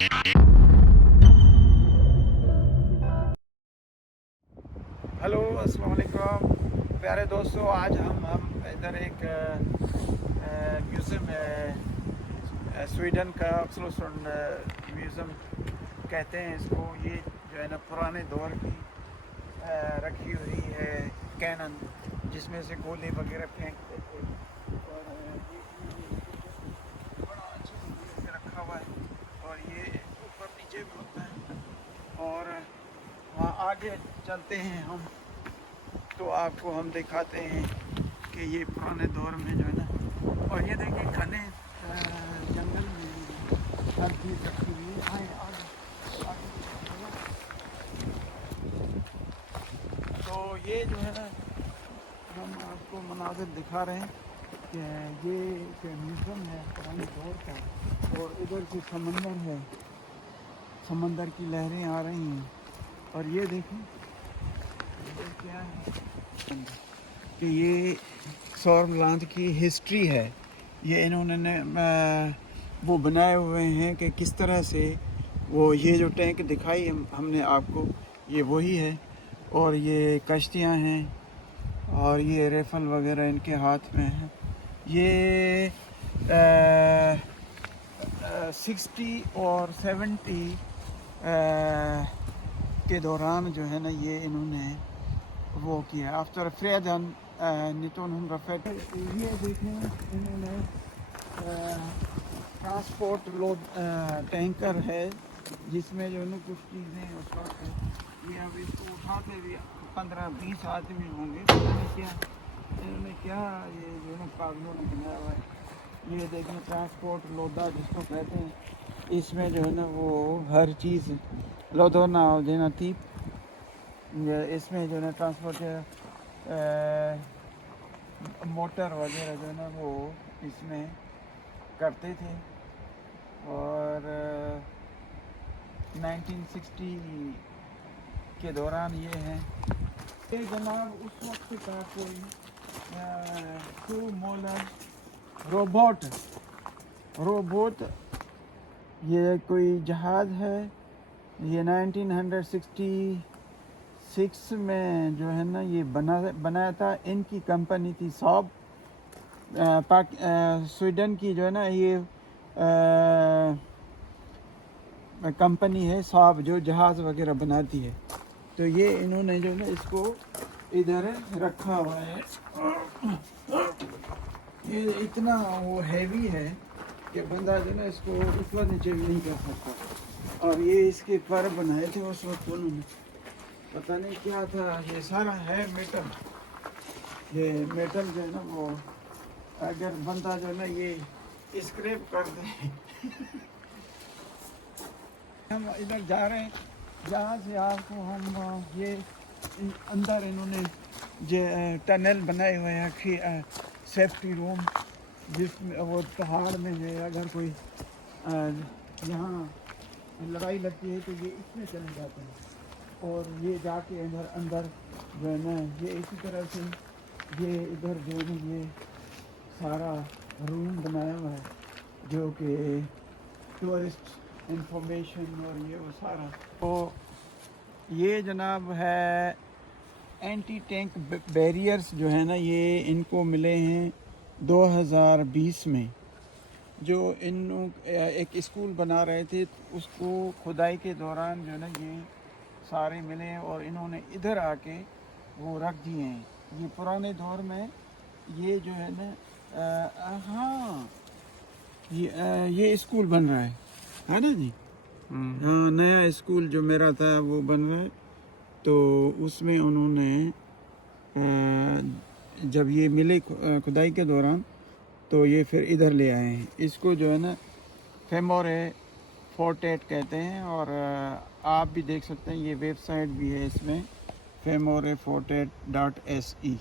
Hello, السلام علیکم پیارے دوستوں. آج ہم ادھر ایک میوزیم ہے، سویڈن کا اکسلوسن میوزیم کہتے ہیں اس کو. یہ جو ہے نا پرانے دور کی رکھی ہوئی ہے کینن، جس میں سے گولے وغیرہ پھینکتے تھے. اور یہ بڑا اچھے طریقے سے رکھا ہوا ہے، اور یہ اوپر نیچے بھی ہوتا ہے. اور وہاں آگے چلتے ہیں ہم، تو آپ کو ہم دکھاتے ہیں کہ یہ پرانے دور میں جو ہے نا. اور یہ دیکھیں گھنے جنگل میں ہر چیز رکھی ہوئی ہے. تو یہ جو ہے نا ہم آپ کو مناظر دکھا رہے ہیں کہ یہ ایک میوزیم ہے پرانے دور کا. اور ادھر سے سمندر ہے، سمندر کی لہریں آ رہی ہیں. اور یہ دیکھیں یہ کیا ہے کہ یہ سورملاند کی ہسٹری ہے. یہ انہوں نے وہ بنائے ہوئے ہیں کہ کس طرح سے وہ یہ جو ٹینک دکھائی ہم نے آپ کو، یہ وہی ہے. اور یہ کشتیاں ہیں، اور یہ ریفل وغیرہ ان کے ہاتھ میں ہیں. یہ 60 اور 70 کے دوران جو ہے نا یہ انہوں نے وہ کیا. آفٹر فریدن نیتون رفیٹ. یہ دیکھیں انہوں نے ٹرانسپورٹ لوڈ ٹینکر ہے، جس میں جو ہے نا کچھ چیزیں اس وقت یہ اب اس کو اٹھاتے بھی 15-20 آدمی ہوں گے. پتہ نہیں کیا انہوں نے کیا یہ جو ہے نا کاغذوں میں بنایا ہوا ہے. یہ دیکھیں ٹرانسپورٹ لوڈا جس کو کہتے ہیں. اس میں جو ہے نا وہ ہر چیز لودونا دینا تھی. اس میں جو ہے نا ٹرانسپورٹ موٹر وغیرہ جو ہے نا وہ اس میں کرتے تھے. اور 1960 کے دوران یہ ہے. یہ جناب اس وقت کا کوئی ٹو مولر روبوٹ یہ کوئی جہاز ہے. یہ 1966 میں جو ہے نا یہ بنایا تھا. ان کی کمپنی تھی ساب. سویڈن کی جو ہے نا یہ کمپنی ہے ساب، جو جہاز وغیرہ بناتی ہے. تو یہ انہوں نے جو ہے نا اس کو ادھر رکھا ہوا ہے. یہ اتنا وہ ہیوی ہے کہ بندہ جو ہے نا اس کو اوپر نیچے بھی نہیں کر سکتا. اور یہ اس کے پر بنائے تھے اس وقت انہوں نے، پتہ نہیں کیا تھا. یہ سارا ہے میٹل. یہ میٹل جو ہے نا وہ اگر بندہ جو ہے نا یہ اسکریپ کر دے. ہم ادھر جا رہے ہیں جہاں سے آپ کو ہم یہ اندر انہوں نے ٹنل بنائے ہوئے ہیں، سیفٹی روم، جس میں وہ پہاڑ میں ہے. اگر کوئی یہاں لڑائی لگتی ہے تو یہ اس میں چلے جاتے ہیں. اور یہ جا کے اندر جو ہے نا یہ اسی طرح سے یہ ادھر جو ہے نا یہ سارا روم بنایا ہوا ہے، جو کہ ٹورسٹ انفارمیشن اور یہ وہ سارا. تو یہ جناب ہے اینٹی ٹینک بیریئرز جو ہے نا یہ ان کو ملے ہیں 2020 میں. جو ایک اسکول بنا رہے تھے، اس کو کھدائی کے دوران جو ہے نا یہ سارے ملے ہیں. اور انہوں نے ادھر آ کے وہ رکھ دیے ہیں. یہ پرانے دور میں یہ جو ہے نا ہاں یہ اسکول بن رہا ہے نا جی. ہاں نیا اسکول جو میرا تھا وہ بن رہا ہے. تو اس میں انہوں نے جب یہ ملے کھدائی کے دوران تو یہ پھر ادھر لے آئے ہیں. اس کو جو ہے نا فیمورے فورٹیٹ کہتے ہیں. اور آپ بھی دیکھ سکتے ہیں، یہ ویب سائٹ بھی ہے اس میں، FemoreFortet.se.